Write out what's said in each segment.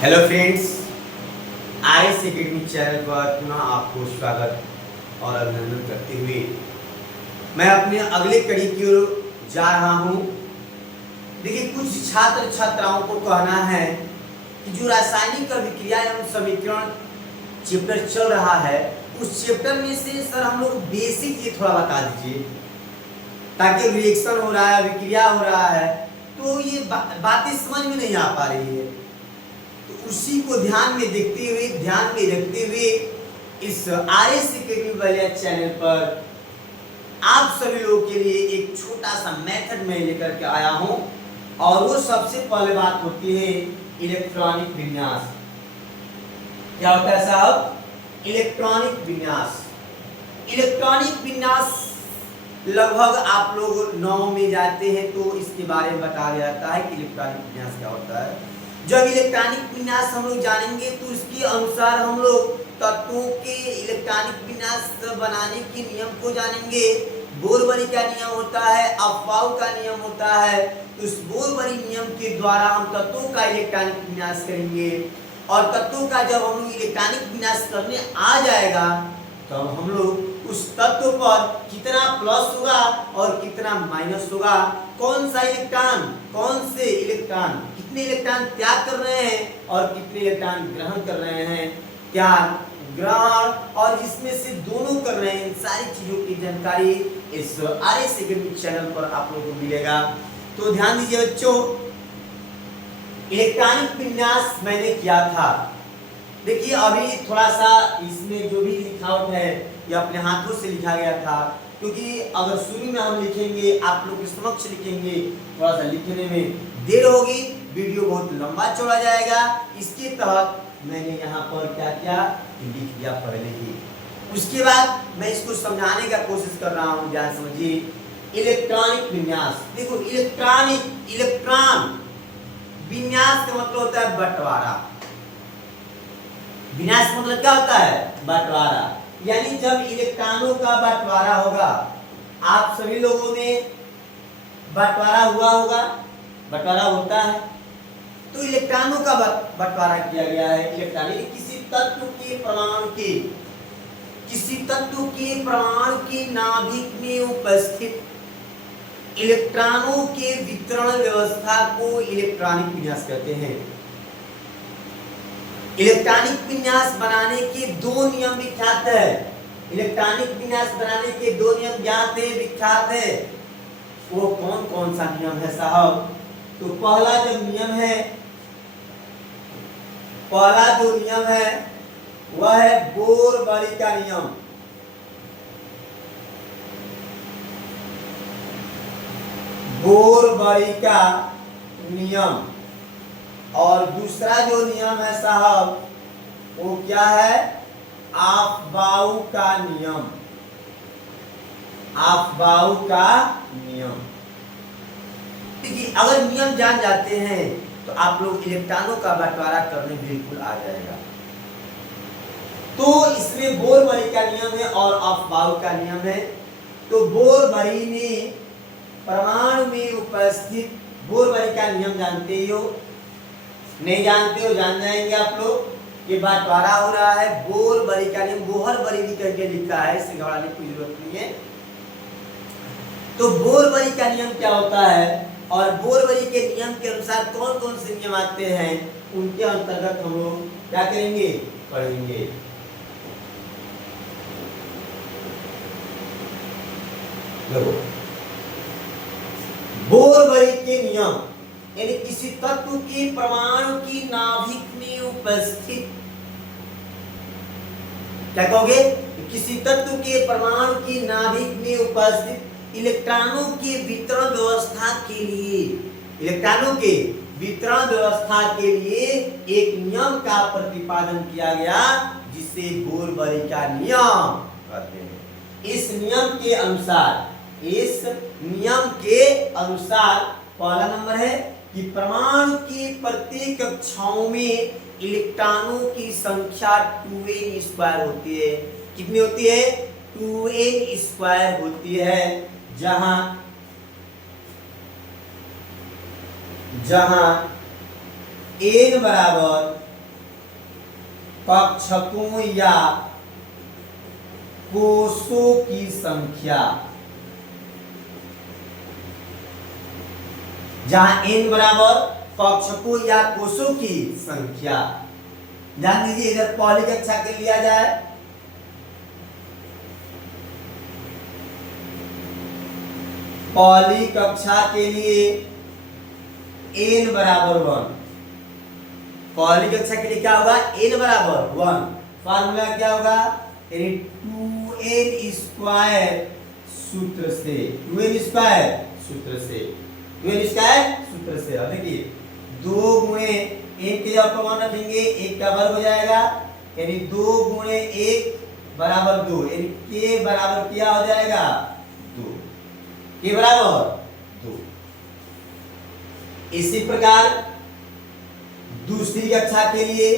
Hello friends, RS academy channel पर पुनः आपको स्वागत और अभिनंदन करते हुए मैं अपने अगले कड़ी की ओर जा रहा हूं। देखिए, कुछ छात्र छात्राओं को कहना है कि जो रासायनिक अभिक्रिया एवं समीकरण चैप्टर चल रहा है उस चैप्टर में से सर हम लोग बेसिक ये थोड़ा बता दीजिए, ताकि रिएक्शन हो रहा है, अभिक्रिया हो रहा है तो ये बातें समझ में नहीं आ पा रही है। तो उसी को ध्यान में देखते हुए, ध्यान में रखते हुए इस आरएस एकेडमी वाले चैनल पर आप सभी लोगों के लिए एक छोटा सा मेथड में लेकर के आया हूं। और वो सबसे पहले बात होती है इलेक्ट्रॉनिक विन्यास। क्या होता है साहब? इलेक्ट्रॉनिक विन्यास। इलेक्ट्रॉनिक विन्यास लगभग आप लोग 9 में जाते हैं तो इसके बारे में बताया जाता है कि इलेक्ट्रॉनिक विन्यास क्या होता है। जब इलेक्ट्रॉनिक विन्यास हम लोग जानेंगे तो इसके अनुसार हम लोग तत्वों के इलेक्ट्रॉनिक विन्यास बनाने के नियम को जानेंगे। बोरबरी का नियम होता है, अफबाउ का नियम होता है। तो इस बोरबरी नियम के द्वारा हम तत्वों का इलेक्ट्रॉनिक विन्यास करेंगे और तत्वों का जब हम लोग इलेक्ट्रॉनिक विन्यास करने आ जाएगा तब हम लोग उस तत्व पर कितना प्लस होगा और कितना माइनस होगा, कौन सा इलेक्ट्रॉन, कौन से इलेक्ट्रॉन, कितने इलेक्ट्रॉन त्याग कर रहे हैं और कितने इलेक्ट्रॉन ग्रहण कर रहे हैं, त्याग, ग्रहण और इसमें से दोनों कर रहे हैं, इन सारी चीजों की जानकारी इस आरएस एकेडमी चैनल पर आप लोगों को मिलेगा। तो ध्यान दीजिए बच्चों, इलेक्ट्रॉनिक विन्यास मैंने किया था। देखिए अभी थोड़ा सा इसमें जो भी लिखावट है ये अपने हाथों से लिखा गया था, क्योंकि अगर शुरू में हम लिखेंगे, आप लोग के समक्ष लिखेंगे, थोड़ा सा लिखने में देर होगी, वीडियो बहुत लंबा चौड़ा जाएगा। इसके तहत मैंने यहाँ पर क्या किया, लिख दिया पहले ही। उसके बाद मैं इसको समझाने का कोशिश कर रहा हूँ, ध्यान समझिए। इलेक्ट्रॉनिक विन्यास, देखो इलेक्ट्रॉन विन्यास का मतलब होता है बंटवारा। विन्यास मतलब क्या होता है? बंटवारा। यानी जब इलेक्ट्रॉनों का बंटवारा होगा, आप सभी लोगों में बंटवारा हुआ होगा, बंटवारा होता है, तो इलेक्ट्रॉनों का बंटवारा किया गया है। इलेक्ट्रॉन किसी तत्व के परमाणु के नाभिक में उपस्थित इलेक्ट्रॉनों के वितरण व्यवस्था को इलेक्ट्रॉनिक विन्यास कहते हैं। इलेक्ट्रॉनिक विन्यास बनाने के दो नियम विख्यात है। इलेक्ट्रॉनिक विन्यास बनाने के दो नियम ज्ञात है, विख्यात है। वो कौन कौन सा नियम है साहब? तो पहला जो नियम है वह है बोरबरी का नियम। बोरबरी का नियम। और दूसरा जो नियम है साहब वो क्या है? अफबाउ का नियम। अफबाउ का नियम। देखिए अगर नियम जान जाते हैं तो आप लोग इलेक्ट्रॉनों का बंटवारा करने बिल्कुल आ जाएगा। तो इसमें बोरबरी का नियम है और अफबाउ का नियम है। तो बोरबरी ने परमाणु में उपस्थित, बोरबरी का नियम जानते ही हो, नहीं जानते हो जान जाएंगे आप लोग। ये बंटवारा हो रहा है, बोरबरी का नियम, बोहरबरी भी करके लिखा है, इससे घबराने की जरूरत नहीं है। तो बोरबरी का नियम क्या होता है और बोरबरी के नियम के अनुसार कौन कौन से नियम आते हैं, उनके अंतर्गत हम लोग क्या करेंगे, पढ़ेंगे। बोरबरी के नियम यानी किसी तत्व के परमाणु की नाभिक में उपस्थित, क्या कहोगे? किसी तत्व के परमाणु की नाभिक में उपस्थित इलेक्ट्रॉनों के वितरण व्यवस्था के लिए, इलेक्ट्रॉनों के वितरण व्यवस्था के लिए एक नियम का प्रतिपादन किया गया जिसे बोरबरी का नियम कहते हैं। इस नियम के अनुसार पहला नंबर है कि परमाणु की प्रत्येक कक्षाओं में इलेक्ट्रॉनों की संख्या 2n² होती है। कितनी होती है? 2n² होती है। जहां n बराबर कक्षकों या कोषों की संख्या, जहां n बराबर कक्षकों या कोषों की संख्या। ध्यान दीजिए, इधर पहली कक्षा के लिया जाए, पहली कक्षा के लिए n बराबर 1। पहली कक्षा के लिए क्या होगा? n बराबर 1। फार्मूला क्या होगा? 2n स्क्वायर सूत्र से, 2n स्क्वायर सूत्र से, 2n स्क्वायर सूत्र से। अब देखिए, 2 गुणे n के जगह पर 1 रखेंगे, 1 का वर्ग हो जाएगा, यानी 2 गुणे 1 बराबर 2, यानी k बराबर क्या हो जाएगा? 2, k बराबर 2। इसी प्रकार दूसरी कक्षा के लिए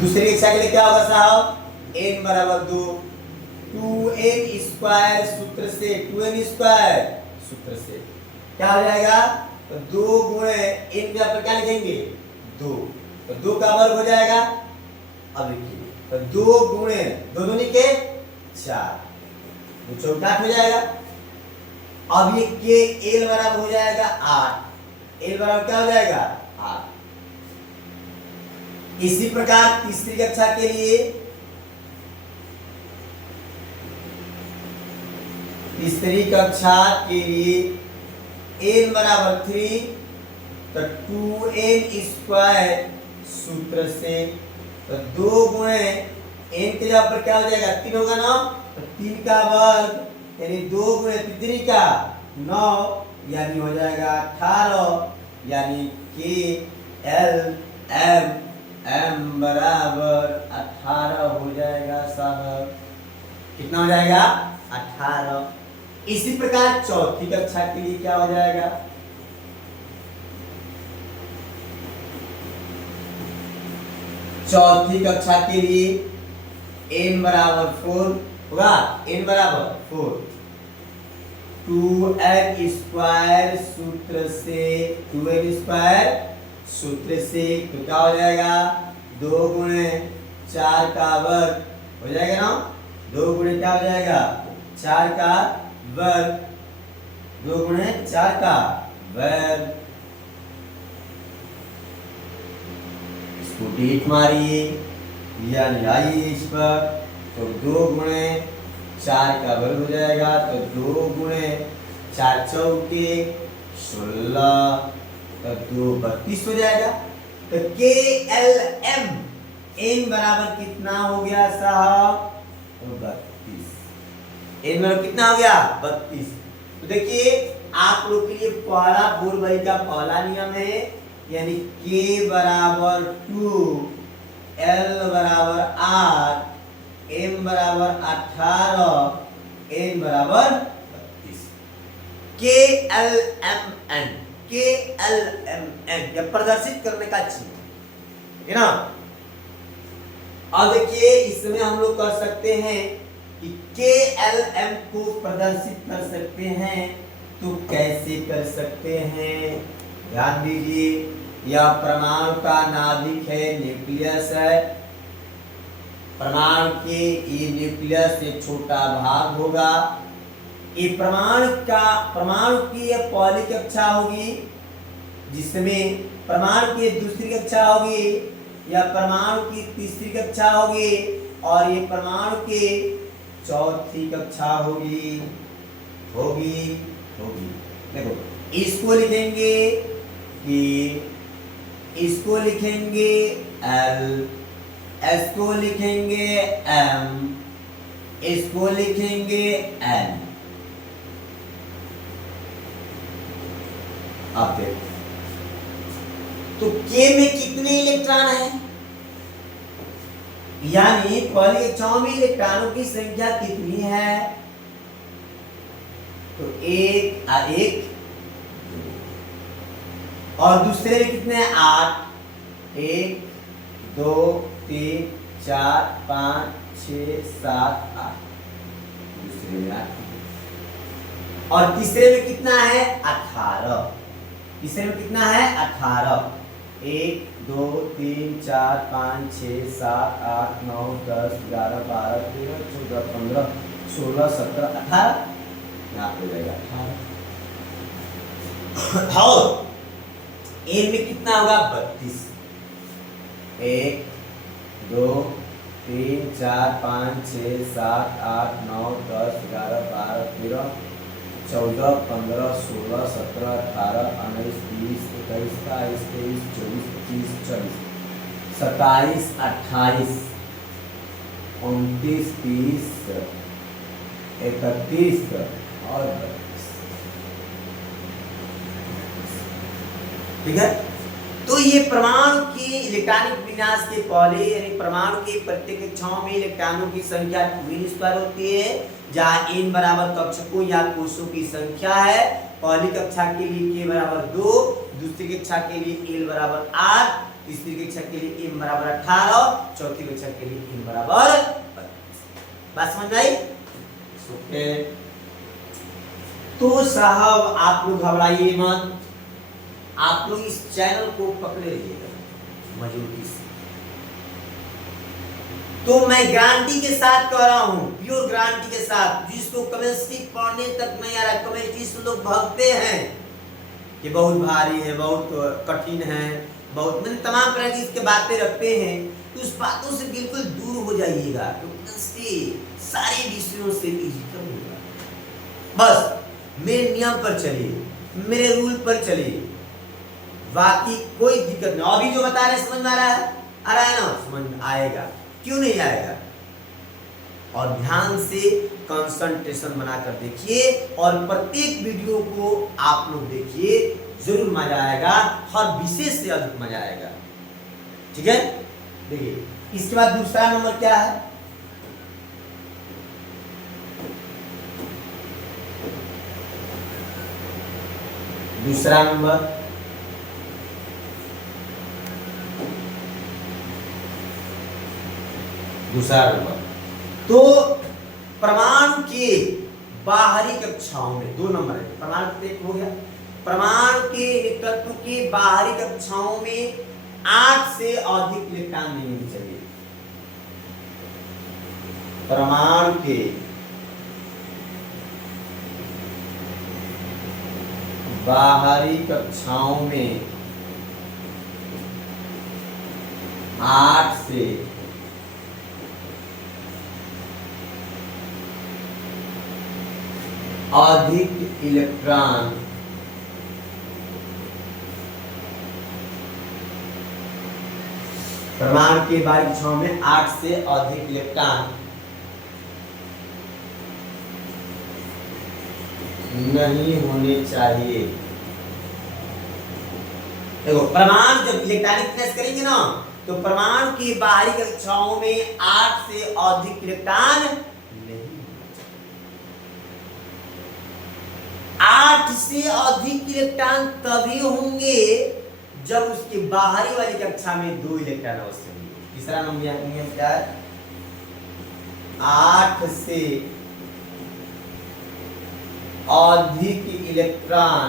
दूसरी कक्षा के लिए क्या होगा साहब? n बराबर 2, 2n स्क्वायर सूत्र से, 2n स्क्वायर सूत्र से क्या हो जाएगा? तो 2 गुणे n के पर क्या लिखेंगे? 2, तो 2 का वर्ग हो जाएगा। अब देखिए, तो 2 गुणे 2 दूनी के 4, 2 चौका हो जाएगा। अब ये के l बराबर हो जाएगा 8, l बराबर क्या हो जाएगा? 8। इसी प्रकार तीसरी कक्षा के लिए, तीसरी कक्षा के लिए n बराबर 3, तो 2n स्क्वायर सूत्र से, तो 2 गुणे n के जगह पर क्या हो जाएगा? 3 होगा ना, तो 3 का वर्ग, यानी 2 गुणे 3 का 9, यानी हो जाएगा 18, यानी k l m बराबर 18 हो जाएगा साहब। कितना हो जाएगा? 18। इसी प्रकार चौथी कक्षा के लिए क्या हो जाएगा? चौथी कक्षा के लिए n बराबर 4 होगा, n बराबर 4, 2n स्क्वायर सूत्र से, 2n स्क्वायर सूत्र से, तो क्या हो जाएगा? 2 गुणे 4 का वर्ग हो जाएगा ना, 2 गुणे क्या हो जाएगा? 4 का वर्ग, 2 गुणे 4 का वर्ग। इसको टिक मारिए, यानी आइए इस पर, तो 2 गुणे 4 का वर्ग हो जाएगा, तो 2 गुणे 4 चौके 16, तो 2 32 हो जाएगा। तो के एल एम n बराबर कितना हो गया साहब? तो 32। n बराबर कितना हो गया? 32। तो देखिए, आप लोग के लिए पहला बोरबाई का पहला नियम है, यानी k बराबर 2, l बराबर 8, m बराबर 18, n बराबर 32। के एल एम एन, के एल एम एन, यह प्रदर्शित करने का चिन्ह है ना। अब देखिए, इसमें हम लोग कर सकते हैं कि के एल एम को प्रदर्शित कर सकते हैं, तो कैसे कर सकते हैं? ध्यान दीजिए, यह परमाणु का नाभिक है, न्यूक्लियस है। परमाणु के ये न्यूक्लियस से छोटा भाग होगा। ये परमाणु की यह पहली कक्षा होगी, जिसमें परमाणु की दूसरी कक्षा होगी, या परमाणु की तीसरी कक्षा होगी, और ये परमाणु की चौथी कक्षा होगी। देखो, इसको लिखेंगे कि, इसको लिखेंगे L, इसको लिखेंगे M, इसको लिखेंगे N। आप देखो, तो K में कितने इलेक्ट्रॉन है? यानी पहली कक्षाओं में इलेक्ट्रॉनों की संख्या कितनी है? तो एक, और दूसरे में कितने हैं? 8, 1, 2, 3, 4, 5, 6, 7, 8। दूसरे में 8। और तीसरे में कितना है 18, तीसरे में कितना है 18, 1 2 3 4 5 6 7 8 9 10 11 12 13 14 15 16 17 18 यहाँ पे जाएगा 18 और एन में कितना होगा 32, 1 2 3 4 5 6 7 8 9 10 11 12 13 14 15 16 17 18 19 20 21 22 23 24 25 26 27 28 29 30 31 और 32। ठीक है, तो ये परमाणु की इलेक्ट्रॉनिक विन्यास के पहले यानी परमाणु के प्रत्येक कक्षाओं में इलेक्ट्रॉनों की संख्या 2n² होती है, जहाँ n बराबर कक्षकों या कोषों की संख्या है। पहली कक्षा के लिए k बराबर 2, दूसरी कक्षा के लिए l बराबर 8, तीसरी कक्षा के लिए m बराबर 18, चौथी कक्षा के लिए n बराबर 32। बात समझ आई? ओके, तो साहब आप लोग घबराइए मत, आप लोग इस चैनल को पकड़े रहिएगा मजबूती से। तो मैं गारंटी के साथ कह रहा हूं, प्योर गारंटी के साथ, जिसको केमिस्ट्री पढ़ने तक नहीं आ रहा, केमिस्ट्री से लोग भागते हैं कि बहुत भारी है, बहुत कठिन है, बहुत मैंने तमाम तरह की इसके बातें रखते हैं, तो उस बातों से बिल्कुल दूर हो जाइएगा। केमिस्ट्री सारे विषयों से इजी होगा। बस मेरे नियम पर चलिए, मेरे रूल पर चलिए, बाकी कोई दिक्कत नहीं। अभी जो बता रहे समझ में आ रहा है ना? समझ में आएगा, क्यों नहीं आएगा? और ध्यान से कंसंट्रेशन बनाकर देखिए और प्रत्येक वीडियो को आप लोग देखिए, जरूर मजा आएगा, हर विषय से अधिक मजा आएगा। ठीक है, देखिए इसके बाद दूसरा नंबर क्या है? दूसरा नंबर तो परमाणु के बाहरी कक्षाओं में 2 नंबर है। परमाणु एक हो गया, परमाणु के तत्व के बाहरी कक्षाओं में 8 से अधिक इलेक्ट्रॉन नहीं होने चाहिए। परमाणु के बाहरी कक्षाओं में 8 से अधिक इलेक्ट्रॉन परमाणु के बाहरी कक्षाओं में 8 से अधिक इलेक्ट्रॉन नहीं होने चाहिए। देखो परमाणु जब इलेक्ट्रॉनिक विन्यास करेंगे ना, तो परमाणु की बाहरी कक्षाओं में 8 से अधिक इलेक्ट्रॉन नहीं, 8 से अधिक इलेक्ट्रॉन तभी होंगे जब उसके बाहरी वाली कक्षा में 2 इलेक्ट्रॉन अवश्य होंगे। तीसरा नियम क्या है? 8 से अधिक इलेक्ट्रॉन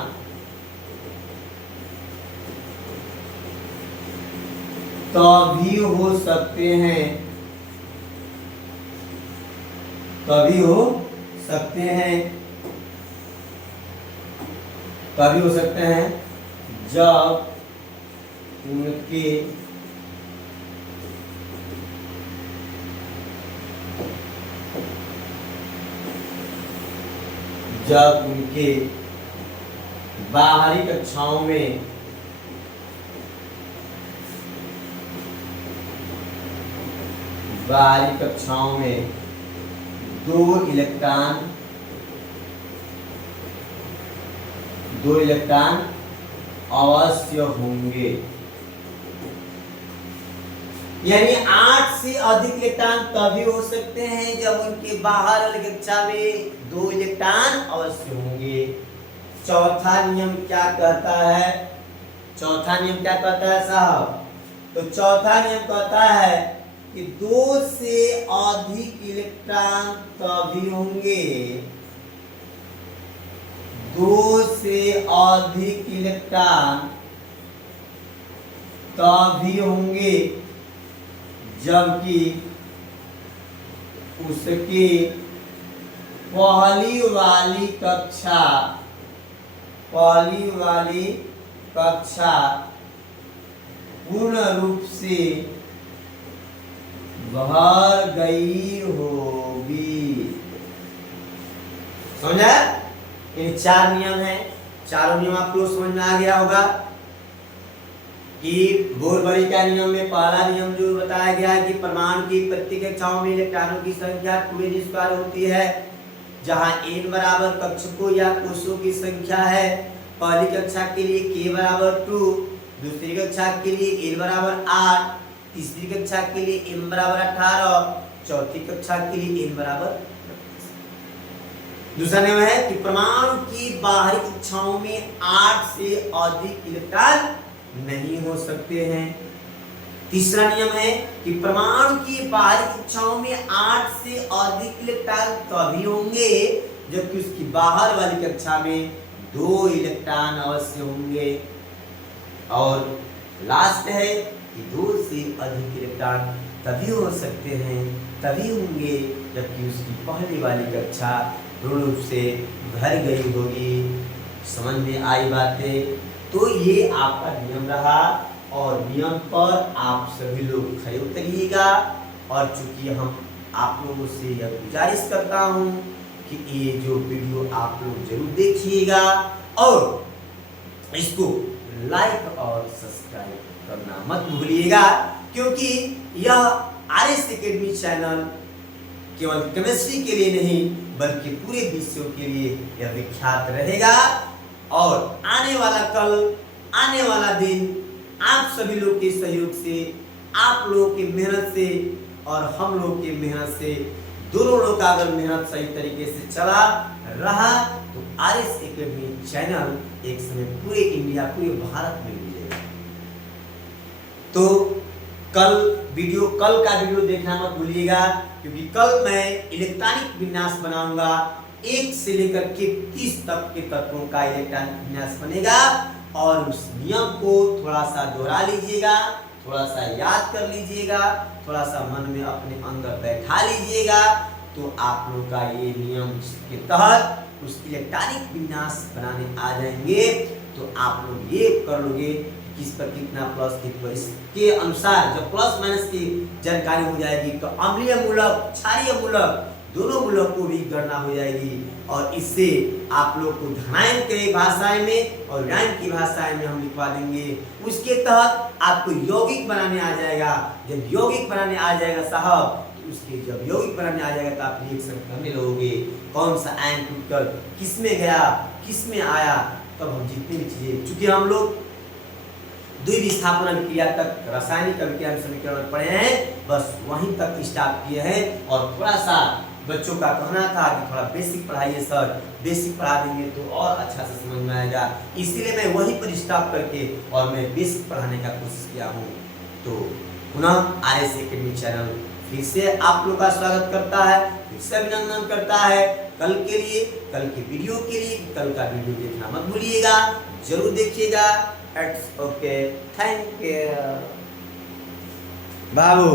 तभी हो सकते हैं, तभी हो सकते हैं जब उनके बाहरी कक्षाओं में दो इलेक्ट्रॉन अवश्य होंगे। यानी 8 से अधिक इलेक्ट्रॉन तभी हो सकते हैं जब उनके बाहर वाली कक्षा में 2 इलेक्ट्रॉन अवश्य होंगे। चौथा नियम क्या कहता है? साहब? तो चौथा नियम कहता है कि 2 से अधिक इलेक्ट्रॉन तभी होंगे दो से अधिक इलेक्ट्रॉन तभी होंगे जबकि उसके पहली वाली कक्षा पूर्ण रूप से भर गई होगी। समझा? ये 4 नियम है। चारों नियम आपको समझ में आ गया होगा कि बोर-बड़ी का नियम में पहला नियम जो बताया गया है कि परमाणु की प्रत्येक कक्षाओं में इलेक्ट्रॉनों की संख्या 2n² होती है, जहां n बराबर कक्षकों या कोषों की संख्या है। पहली कक्षा के लिए k बराबर 2, दूसरी कक्षा के लिए n बराबर 8, तीसरी कक्षा के लिए m बराबर 18, चौथी कक्षा के लिए n बराबर। दूसरा नियम है कि परमाणु की बाहरी कक्षाओं में 8 से अधिक इलेक्ट्रॉन नहीं हो सकते हैं। तीसरा नियम है कि परमाणु की बाहरी कक्षाओं में 8 से अधिक इलेक्ट्रॉन तभी होंगे जबकि उसकी बाहर वाली कक्षा में 2 इलेक्ट्रॉन अवश्य होंगे। और लास्ट है कि 2 से अधिक इलेक्ट्रॉन तभी हो सकते हैं, तभी होंगे जबकि उसकी पहली वाली कक्षा पूर्ण रूप से भर गई होगी। समझ में आई बातें? तो ये आपका नियम रहा और नियम पर आप सभी लोग खरे उतरिएगा। और चूंकि हम आप लोगों से यह गुजारिश करता हूँ कि ये जो वीडियो आप लोग जरूर देखिएगा और इसको लाइक और सब्सक्राइब करना मत भूलिएगा, क्योंकि यह RS एकेडमी चैनल केवल केमिस्ट्री के लिए नहीं बल्कि पूरे विश्व के लिए यह विख्यात रहेगा। और आने वाला कल, आने वाला दिन आप सभी लोग के सहयोग से, आप लोगों की मेहनत से और हम लोग की मेहनत से, दोनों लोग का अगर मेहनत सही तरीके से चला रहा तो RS एकेडमी चैनल एक समय पूरे इंडिया, पूरे भारत में मिलेगा। तो कल का वीडियो देखना मत भूलिएगा, क्योंकि कल मैं इलेक्ट्रॉनिक विन्यास बनाऊंगा। 1 से लेकर के 30 तक के तत्वों का इलेक्ट्रॉनिक विन्यास बनेगा और उस नियम को थोड़ा सा दोहरा लीजिएगा, थोड़ा सा याद कर लीजिएगा, थोड़ा सा मन में अपने अंदर बैठा लीजिएगा, तो आप लोग का ये नियम के तहत उस इलेक्ट्रॉनिक विन्यास बनाने आ जाएंगे। तो आप लोग ये कर लोगे किस पर कितना प्लस, किस पर, इसके अनुसार जब प्लस माइनस की जानकारी हो जाएगी तो अम्लीय मूलक, क्षारीय मूलक, दोनों मूलक को भी गणना हो जाएगी। और इससे आप लोग को धनायन के भाषाएं में और ऋणायन की भाषाएं में हम लिखवा देंगे। उसके तहत आपको यौगिक बनाने आ जाएगा। जब यौगिक बनाने आ जाएगा साहब, उसके जब यौगिक बनाने आ जाएगा तो आप रिएक्शन करने लगोगे, कौन सा आयन टूटकर किस में गया, किस में आया। तब हम जितनी भी चीजें, चूंकि हम लोग द्विविस्थापन अभिक्रिया तक रासायनिक अभिक्रिया समीकरण पढ़े हैं, बस वहीं तक स्टॉप किए हैं। और थोड़ा सा बच्चों का कहना था कि थोड़ा बेसिक पढ़ाइए सर, बेसिक पढ़ा देंगे तो और अच्छा से समझ में आएगा, इसीलिए मैं वहीं पर स्टॉप करके और मैं बेसिक पढ़ाने का कोशिश किया हूँ। तो पुनः RS एकेडमी चैनल फिर से आप लोग का स्वागत करता है, फिर से अभिनंदन करता है कल के लिए, कल के वीडियो के लिए। कल का वीडियो देखना मत भूलिएगा, जरूर देखिएगा। It's okay, thank you Babu.